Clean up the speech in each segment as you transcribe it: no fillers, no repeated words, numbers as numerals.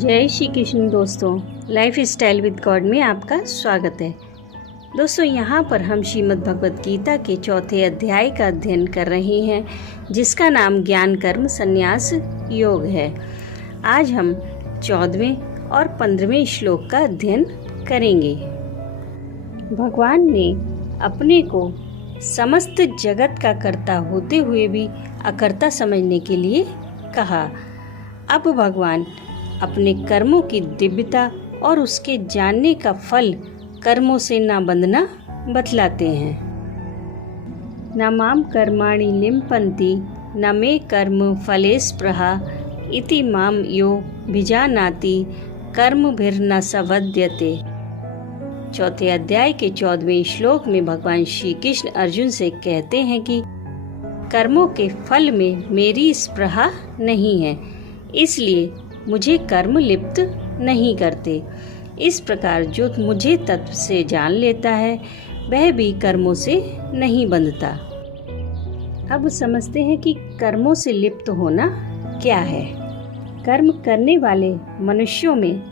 जय श्री कृष्ण दोस्तों, life style with God में आपका स्वागत है। दोस्तों, यहाँ पर हम श्रीमद् भगवद गीता के चौथे अध्याय का अध्ययन कर रहे हैं, जिसका नाम ज्ञान कर्म संन्यास योग है। आज हम 14वें और 15वें श्लोक का अध्ययन करेंगे। भगवान ने अपने को समस्त जगत का कर्ता होते हुए भी अकर्ता समझने के लिए कहा। अब भगवान अपने कर्मों की दिव्यता और उसके जानने का फल कर्मों से ना बंधना बतलाते हैं। न माम कर्माणि लिम्पन्ति न मे कर्म फले स्पृहा इति माम यो भिजानाति कर्मभिर्न सवद्यते। चौथे अध्याय के 14वें श्लोक में भगवान श्री कृष्ण अर्जुन से कहते हैं कि कर्मों के फल में मेरी स्पृहा नहीं है, इसलिए मुझे कर्म लिप्त नहीं करते। इस प्रकार जो मुझे तत्व से जान लेता है, वह भी कर्मों से नहीं बंधता। अब समझते हैं कि कर्मों से लिप्त होना क्या है। कर्म करने वाले मनुष्यों में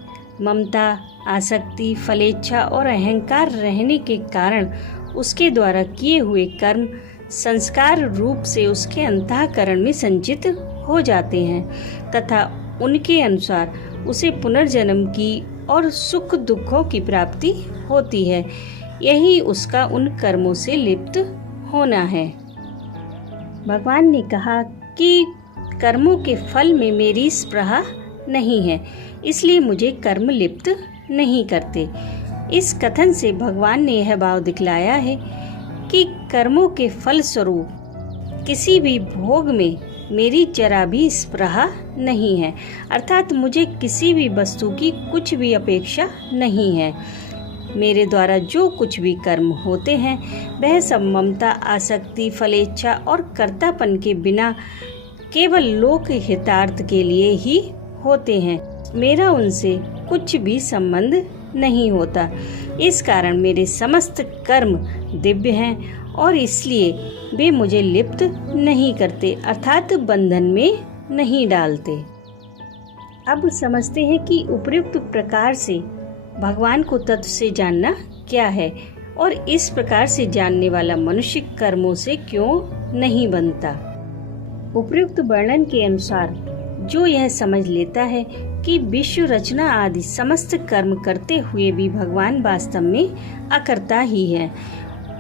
ममता, आसक्ति, फलेच्छा और अहंकार रहने के कारण उसके द्वारा किए हुए कर्म संस्कार रूप से उसके अंतःकरण में संचित हो जाते हैं तथा उनके अनुसार उसे पुनर्जन्म की और सुख दुखों की प्राप्ति होती है। यही उसका उन कर्मों से लिप्त होना है। भगवान ने कहा कि कर्मों के फल में मेरी स्पृहा नहीं है, इसलिए मुझे कर्म लिप्त नहीं करते। इस कथन से भगवान ने यह भाव दिखलाया है कि कर्मों के फल स्वरूप किसी भी भोग में मेरी जरा भी स्पृहा नहीं है, अर्थात मुझे किसी भी वस्तु की कुछ भी अपेक्षा नहीं है। मेरे द्वारा जो कुछ भी कर्म होते हैं वह सब ममता, आसक्ति, फलेच्छा और कर्तापन के बिना केवल लोक हितार्थ के लिए ही होते हैं। मेरा उनसे कुछ भी संबंध नहीं होता। इस कारण मेरे समस्त कर्म दिव्य हैं और इसलिए वे मुझे लिप्त नहीं करते, अर्थात बंधन में नहीं डालते। अब समझते हैं कि उपयुक्त प्रकार से भगवान को तत्व से जानना क्या है और इस प्रकार से जानने वाला मनुष्य कर्मों से क्यों नहीं बंधता। उपयुक्त वर्णन के अनुसार जो यह समझ लेता है कि विश्व रचना आदि समस्त कर्म करते हुए भी भगवान वास्तव में अकर्ता ही है,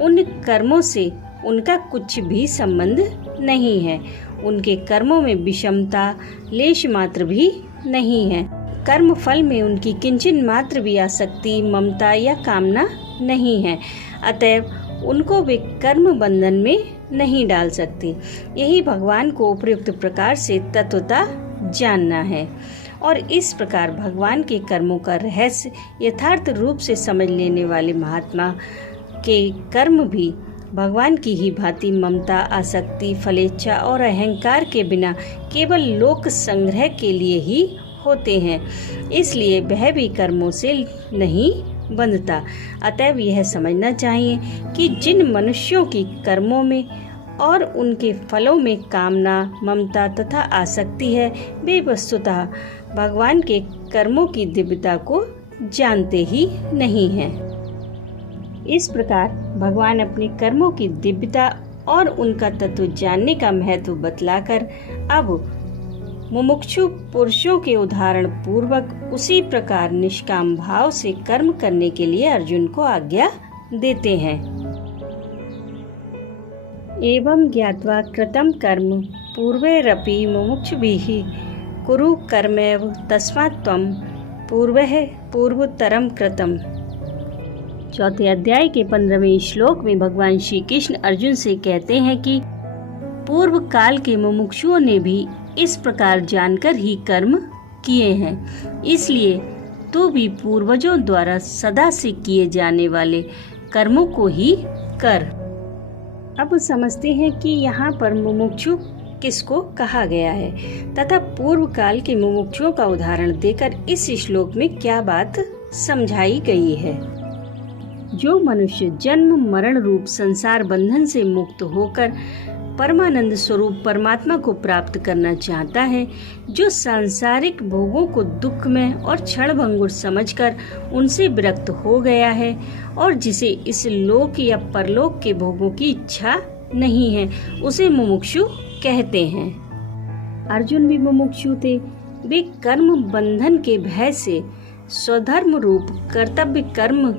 उन कर्मों से उनका कुछ भी संबंध नहीं है, उनके कर्मों में विषमता लेश मात्र भी नहीं है, कर्म फल में उनकी किंचन मात्र भी आसक्ति, ममता या कामना नहीं है, अतएव उनको वे कर्म बंधन में नहीं डाल सकते। यही भगवान को उपयुक्त प्रकार से तत्वतः जानना है और इस प्रकार भगवान के कर्मों का रहस्य यथार्थ रूप से समझ लेने वाले महात्मा के कर्म भी भगवान की ही भांति ममता, आसक्ति, फलेच्छा और अहंकार के बिना केवल लोक संग्रह के लिए ही होते हैं, इसलिए वह भी कर्मों से नहीं बंधता। अतएव यह समझना चाहिए कि जिन मनुष्यों की कर्मों में और उनके फलों में कामना, ममता तथा आसक्ति है, वे वस्तुतः भगवान के कर्मों की दिव्यता को जानते ही नहीं हैं। इस प्रकार भगवान अपने कर्मों की दिव्यता और उनका तत्व जानने का महत्व बतलाकर अब मुमुक्षु पुरुषों के उदाहरण पूर्वक उसी प्रकार निष्काम भाव से कर्म करने के लिए अर्जुन को आज्ञा देते हैं। एवं ज्ञात्वा कृतं कर्म पूर्वैरपि मुमुक्षुभिः कुरु कर्मैव तस्मात् त्वं पूर्वतरं कृतम्। चौथे अध्याय के 15वें श्लोक में भगवान श्री कृष्ण अर्जुन से कहते हैं कि पूर्व काल के मुमुक्षुओं ने भी इस प्रकार जानकर ही कर्म किए हैं, इसलिए तू भी पूर्वजों द्वारा सदा से किए जाने वाले कर्मों को ही कर। अब समझते हैं कि यहाँ पर मुमुक्षु किसको कहा गया है तथा पूर्व काल के मुमुक्षुओं का उदाहरण देकर इस श्लोक में क्या बात समझाई गई है। जो मनुष्य जन्म मरण रूप संसार बंधन से मुक्त होकर परमानंद स्वरूप परमात्मा को प्राप्त करना चाहता है, जो सांसारिक भोगों को दुख में और क्षणभंगुर समझकर उनसे विरक्त हो गया है और जिसे इस लोक या परलोक के भोगों की इच्छा नहीं है, उसे मुमुक्षु कहते हैं। अर्जुन भी मुमुक्षु थे। वे कर्म बंधन के भय से स्वधर्म रूप कर्तव्य कर्म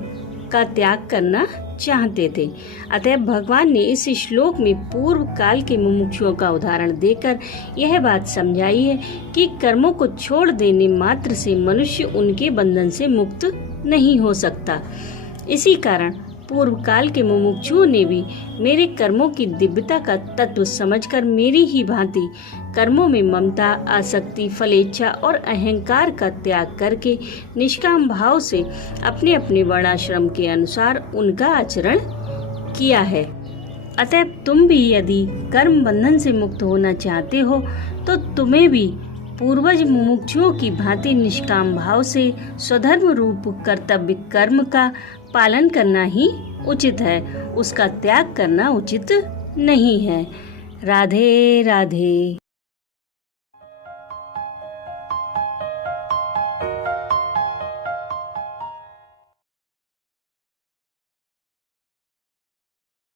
का त्याग करना चाहते थे। अतः भगवान ने इस श्लोक में पूर्व काल के मुमुक्षुओं का उदाहरण देकर यह बात समझाई है कि कर्मों को छोड़ देने मात्र से मनुष्य उनके बंधन से मुक्त नहीं हो सकता। इसी कारण पूर्व काल के मुमुक्षुओं ने भी मेरे कर्मों की दिव्यता का तत्व समझकर मेरी ही भांति कर्मों में ममता, आसक्ति, फलेच्छा और अहंकार का त्याग करके निष्काम भाव से अपने अपने वर्णाश्रम के अनुसार उनका आचरण किया है। अतः तुम भी यदि कर्म बंधन से मुक्त होना चाहते हो तो तुम्हें भी पूर्वज मुमुक्षुओं की भांति निष्काम भाव से स्वधर्म रूप कर्तव्य कर्म का पालन करना ही उचित है, उसका त्याग करना उचित नहीं है। राधे राधे।